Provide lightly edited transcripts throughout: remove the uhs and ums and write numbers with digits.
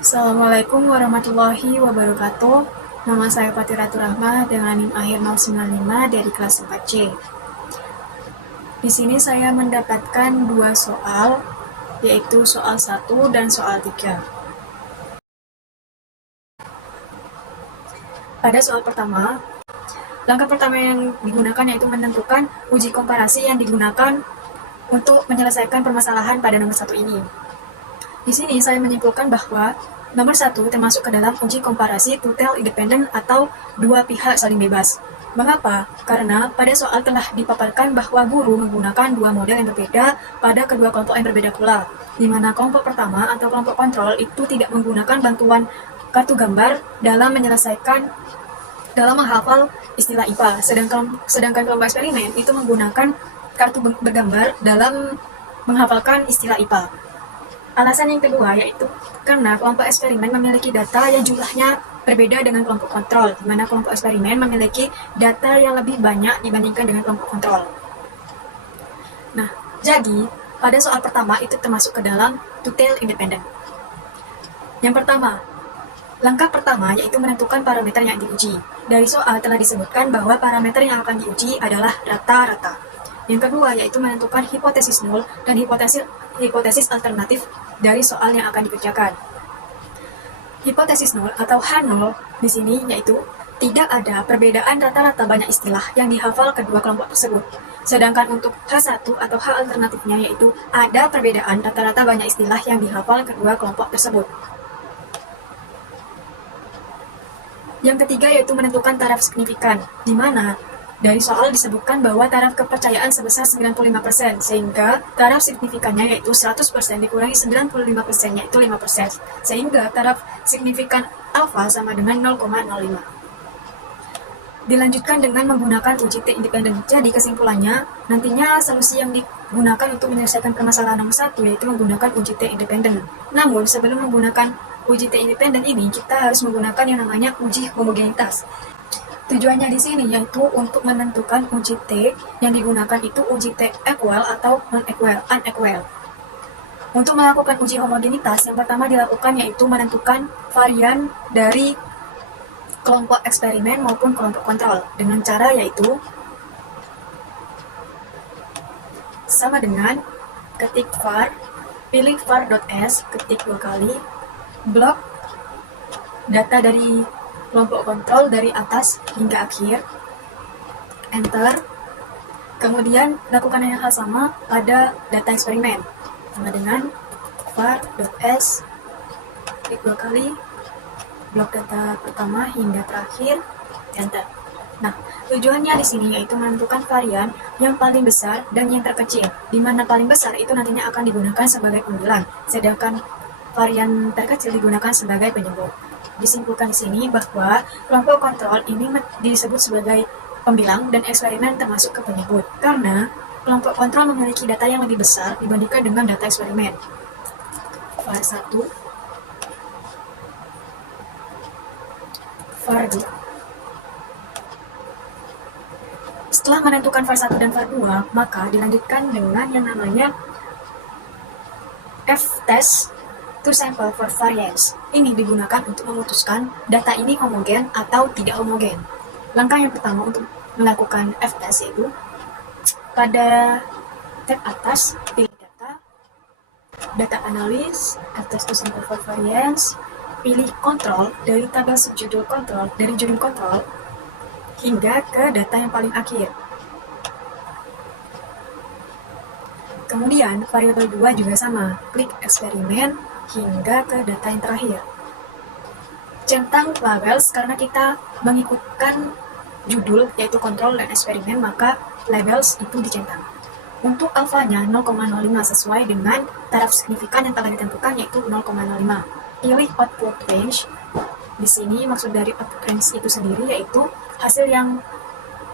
Assalamualaikum warahmatullahi wabarakatuh. Nama saya Fatih Ratu Rahmah dengan NIM akhir 095 dari kelas 4C. Di sini saya mendapatkan dua soal, yaitu soal 1 dan soal 3. Pada soal pertama, langkah pertama yang digunakan yaitu menentukan uji komparasi yang digunakan untuk menyelesaikan permasalahan pada nomor 1 ini. Di sini saya menyimpulkan bahwa nomor 1 termasuk ke dalam uji komparasi total independen atau dua pihak saling bebas. Mengapa? Karena pada soal telah dipaparkan bahwa guru menggunakan dua model yang berbeda pada kedua kelompok yang berbeda pula, di mana kelompok pertama atau kelompok kontrol itu tidak menggunakan bantuan kartu gambar dalam menghafal istilah IPA, sedangkan kelompok eksperimen itu menggunakan kartu bergambar dalam menghafalkan istilah IPA. Alasan yang kedua yaitu karena kelompok eksperimen memiliki data yang jumlahnya berbeda dengan kelompok kontrol, di mana kelompok eksperimen memiliki data yang lebih banyak dibandingkan dengan kelompok kontrol. Nah, jadi pada soal pertama itu termasuk ke dalam total independen. Yang pertama, langkah pertama yaitu menentukan parameter yang diuji. Dari soal telah disebutkan bahwa parameter yang akan diuji adalah rata-rata. Yang kedua yaitu menentukan hipotesis nol dan hipotesis alternatif dari soal yang akan dikerjakan. Hipotesis nol atau H0 di sini yaitu tidak ada perbedaan rata-rata banyak istilah yang dihafal kedua kelompok tersebut. Sedangkan untuk H1 atau H alternatifnya yaitu ada perbedaan rata-rata banyak istilah yang dihafal kedua kelompok tersebut. Yang ketiga yaitu menentukan taraf signifikan, di mana dari soal disebutkan bahwa taraf kepercayaan sebesar 95%, sehingga taraf signifikannya yaitu 100% dikurangi 95% yaitu 5%, sehingga taraf signifikan alfa sama dengan 0,05. Dilanjutkan dengan menggunakan uji T independen. Jadi kesimpulannya, nantinya solusi yang digunakan untuk menyelesaikan permasalahan nomor 1 yaitu menggunakan uji T independen. Namun sebelum menggunakan uji T independen ini, kita harus menggunakan yang namanya uji homogenitas. Tujuannya di sini yaitu untuk menentukan uji T yang digunakan itu uji T equal atau unequal. Untuk melakukan uji homogenitas, yang pertama dilakukan yaitu menentukan varian dari kelompok eksperimen maupun kelompok kontrol dengan cara yaitu sama dengan ketik var, pilih var.s, ketik 2 kali, blok data dari kelompok kontrol dari atas hingga akhir, enter, kemudian lakukan yang hal sama pada data eksperimen, sama dengan var.s, klik 2 kali, blok data pertama hingga terakhir, enter. Nah, tujuannya di sini yaitu menentukan varian yang paling besar dan yang terkecil, di mana paling besar itu nantinya akan digunakan sebagai pembilang, sedangkan varian terkecil digunakan sebagai penyebut. Disimpulkan di sini bahwa kelompok kontrol ini disebut sebagai pembilang dan eksperimen termasuk ke penyebut, karena kelompok kontrol memiliki data yang lebih besar dibandingkan dengan data eksperimen. var 1, var 2. Setelah menentukan var 1 dan var 2, maka dilanjutkan dengan yang namanya F-test to sample for variance. Ini digunakan untuk memutuskan data ini homogen atau tidak homogen. Langkah yang pertama untuk melakukan F-test yaitu pada tab atas pilih data analis, F-test to sample for variance, pilih kontrol dari tabel subjudul kontrol dari judul kontrol hingga ke data yang paling akhir. Kemudian variabel 2 juga sama, klik eksperimen hingga ke data yang terakhir. Centang labels karena kita mengikutkan judul yaitu kontrol dan eksperimen, maka labels itu dicentang. Untuk alfanya 0,05 sesuai dengan taraf signifikan yang telah ditentukan yaitu 0,05. Pilih output range. Di sini maksud dari output range itu sendiri yaitu hasil yang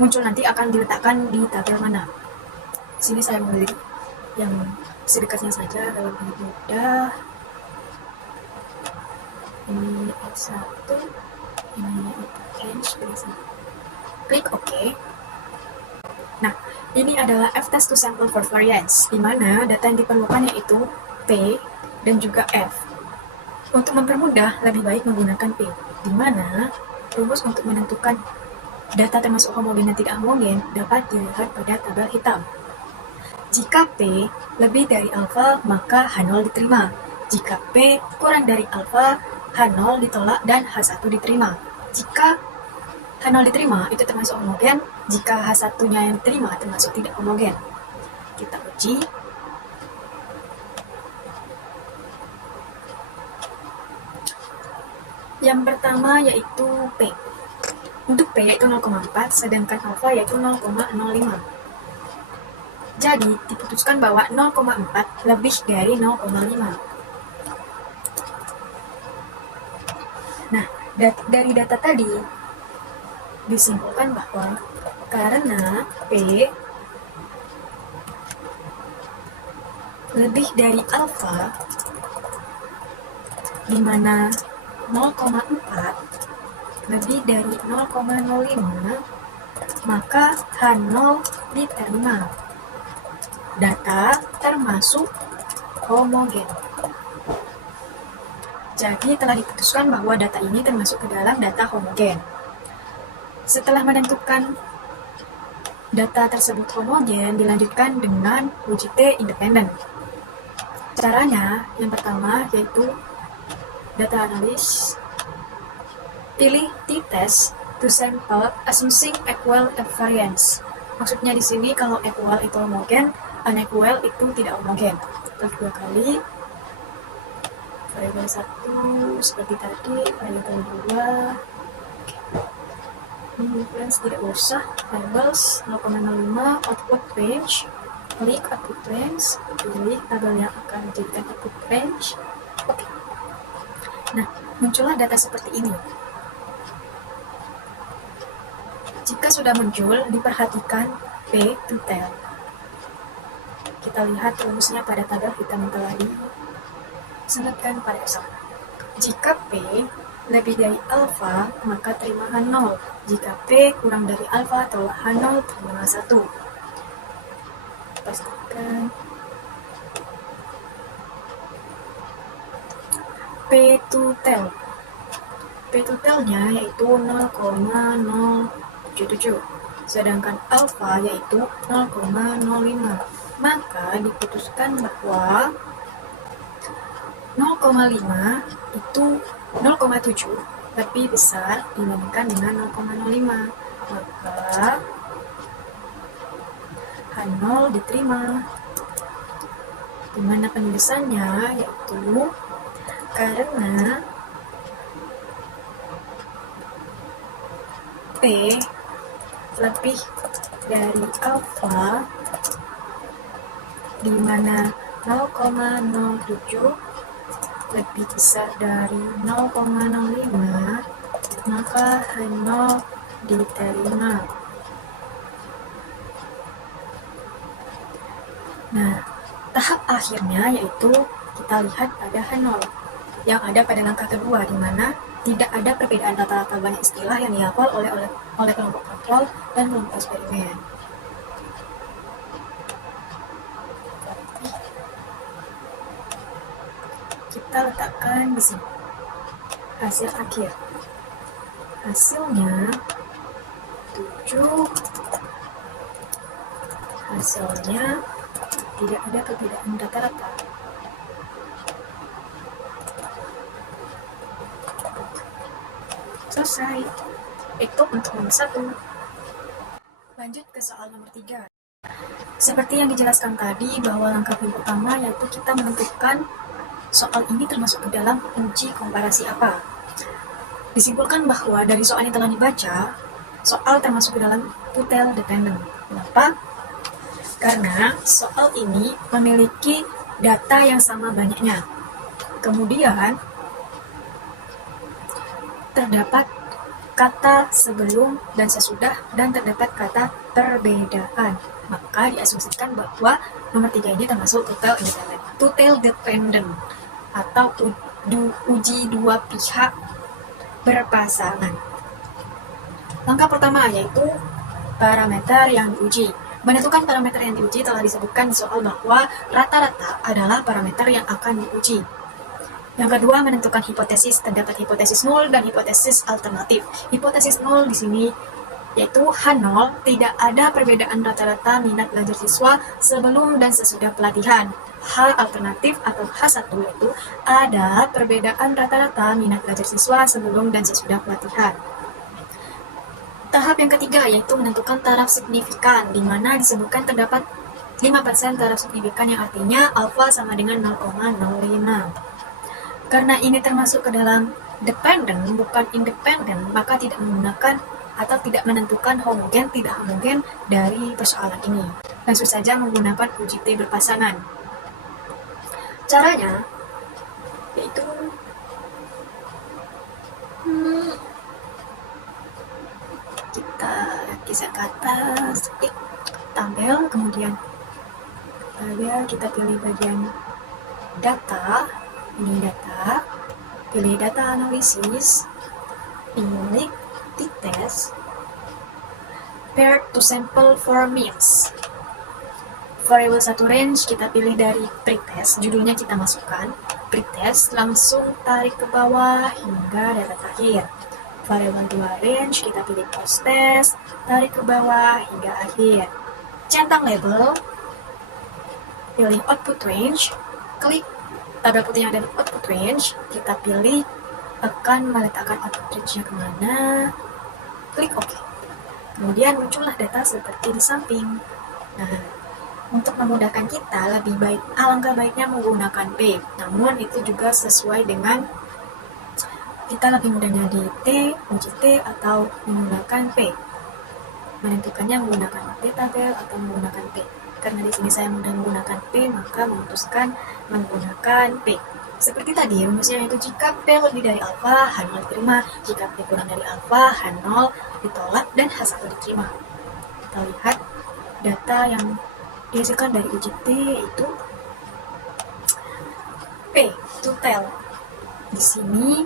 muncul nanti akan diletakkan di tabel mana. Di sini saya memilih yang sedekatnya saja dalam bentuk mudah. Ini F1, ini range, klik OK. Nah, ini adalah F-test to sample for variance, di mana data yang diperlukan yaitu P dan juga F. Untuk mempermudah, lebih baik menggunakan P, di mana rumus untuk menentukan data termasuk homogen dan tidak homogen dapat dilihat pada tabel hitam. Jika P lebih dari alfa, maka H0 diterima. Jika P kurang dari alfa, H0 ditolak dan H1 diterima. Jika H0 diterima, itu termasuk homogen. Jika H1-nya yang diterima, termasuk tidak homogen. Kita uji. Yang pertama yaitu P. Untuk P yaitu 0,4, sedangkan alfa yaitu 0,05. Jadi, diputuskan bahwa 0,4 lebih dari 0,5. Nah, dari data tadi, disimpulkan bahwa karena P lebih dari alfa, di mana 0,4 lebih dari 0,05, maka H0 diterima. Data termasuk homogen. Jadi telah diputuskan bahwa data ini termasuk ke dalam data homogen. Setelah menentukan data tersebut homogen, dilanjutkan dengan uji T independen. Caranya yang pertama yaitu data analis. Pilih t-test to sample assuming equal variance. Maksudnya di sini kalau equal itu homogen, unequal itu tidak homogen. Klik 2 kali. Variabel 1 seperti tadi, variabel 2. Influence tidak usah. Labels 0,05 output range. Klik output range, pilih tabel yang akan dijadikan output range. Oke. Nah, muncullah data seperti ini. Jika sudah muncul, diperhatikan P to tel. Kita lihat rumusnya pada tabel hitam yang telah disebutkan pada Excel. Jika P lebih dari alfa, maka terima H0. Jika P kurang dari alfa, tolak H0, terima H1. Pastikan P to tel. P to tel-nya yaitu 0,077, sedangkan alfa yaitu 0,05. Maka diputuskan bahwa 0,5 itu 0,7 lebih besar dibandingkan dengan 0,05. Maka H0 diterima. Dimana penulisannya yaitu karena P lebih dari alfa, di mana 0,07 lebih besar dari 0,05, maka H0 diterima. Nah, tahap akhirnya yaitu kita lihat pada H0 yang ada pada langkah kedua, di mana tidak ada perbedaan rata-rata banyak istilah yang dihafal oleh kelompok kontrol dan kelompok eksperimen. Kita letakkan di sini hasil akhir. Hasilnya 7. Hasilnya tidak ada perbedaan rata-rata. Selesai. Itu untuk nomor 1. Lanjut ke soal nomor 3. Seperti yang dijelaskan tadi, bahwa langkah yang pertama yaitu kita menentukan soal ini termasuk ke dalam uji komparasi apa. Disimpulkan bahwa dari soal yang telah dibaca, soal termasuk ke dalam two-tail dependent. Kenapa? Karena soal ini memiliki data yang sama banyaknya. Kemudian, terdapat kata sebelum dan sesudah, dan terdapat kata perbedaan. Maka diasumsikan bahwa nomor 3 ini termasuk two-tail dependent atau uji dua pihak berpasangan. Langkah pertama yaitu parameter yang diuji. Menentukan parameter yang diuji telah disebutkan di soal bahwa rata-rata adalah parameter yang akan diuji. Yang kedua, menentukan hipotesis. Terdapat hipotesis nol dan hipotesis alternatif. Hipotesis nol di sini yaitu H0, tidak ada perbedaan rata-rata minat belajar siswa sebelum dan sesudah pelatihan. H alternatif atau H1 yaitu ada perbedaan rata-rata minat belajar siswa sebelum dan sesudah pelatihan. Tahap yang ketiga yaitu menentukan taraf signifikan, di mana disebutkan terdapat 5% taraf signifikan yang artinya alfa sama dengan 0,05. Karena ini termasuk ke dalam dependent, bukan independent, maka tidak menggunakan atau tidak menentukan homogen, tidak homogen dari persoalan ini. Langsung saja menggunakan uji T berpasangan. Caranya, yaitu kita geser ke atas, tabel, kemudian kita pilih bagian data, ini data, pilih data analisis, pilih t-test, paired to sample for means. Variable satu range kita pilih dari pretest, judulnya kita masukkan, pretest, langsung tarik ke bawah hingga data terakhir. Variable 2 range kita pilih post-test, tarik ke bawah hingga akhir. Centang label, pilih output range, klik tabel putih yang ada di output range, kita pilih akan meletakkan output range-nya kemana, klik OK. Kemudian muncullah data seperti di samping. Nah, untuk memudahkan kita, lebih baik, alangkah baiknya menggunakan P. Namun itu juga sesuai dengan kita lebih mudahnya di T, uji T, atau menggunakan P. Menentukannya menggunakan P tabel atau menggunakan P. Karena di sini saya mudah menggunakan P, maka memutuskan menggunakan P. Seperti tadi, rumusnya yaitu jika P lebih dari alfa, H0 diterima. Jika P kurang dari alfa, H0 ditolak dan H1 diterima. Kita lihat data yang dihasilkan dari uji T itu P, total. Di sini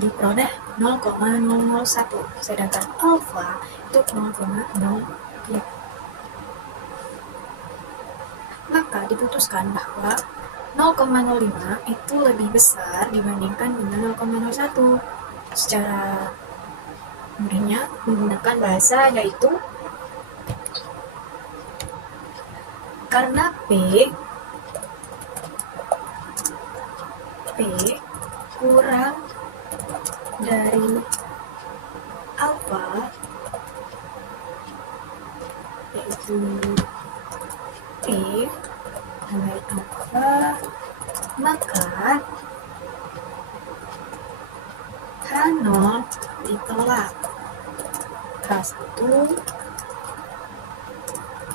diperoleh 0,001, sedangkan alfa itu 0,03. Maka diputuskan bahwa 0,05 itu lebih besar dibandingkan dengan 0,01. Secara mudahnya menggunakan bahasa yaitu karena P kurang dari alfa, yaitu P dari alfa, maka H0 ditolak, H1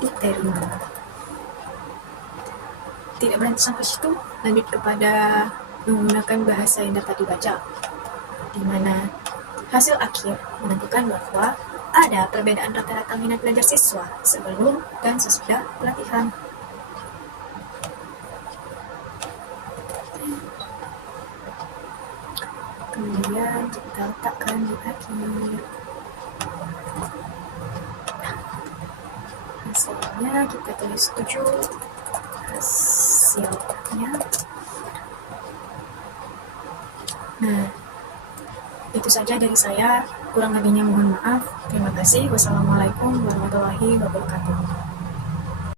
diterima. Tidak berhenti sampai situ, lanjut kepada menggunakan bahasa yang dapat dibaca, di mana hasil akhir menentukan bahwa ada perbedaan rata-rata minat belajar siswa sebelum dan sesudah pelatihan. Kemudian kita letakkan di akhir. Hasilnya kita tulis 7 hasilnya. Nah, itu saja dari saya. Kurang lebihnya mohon maaf. Terima kasih. Wassalamualaikum warahmatullahi wabarakatuh.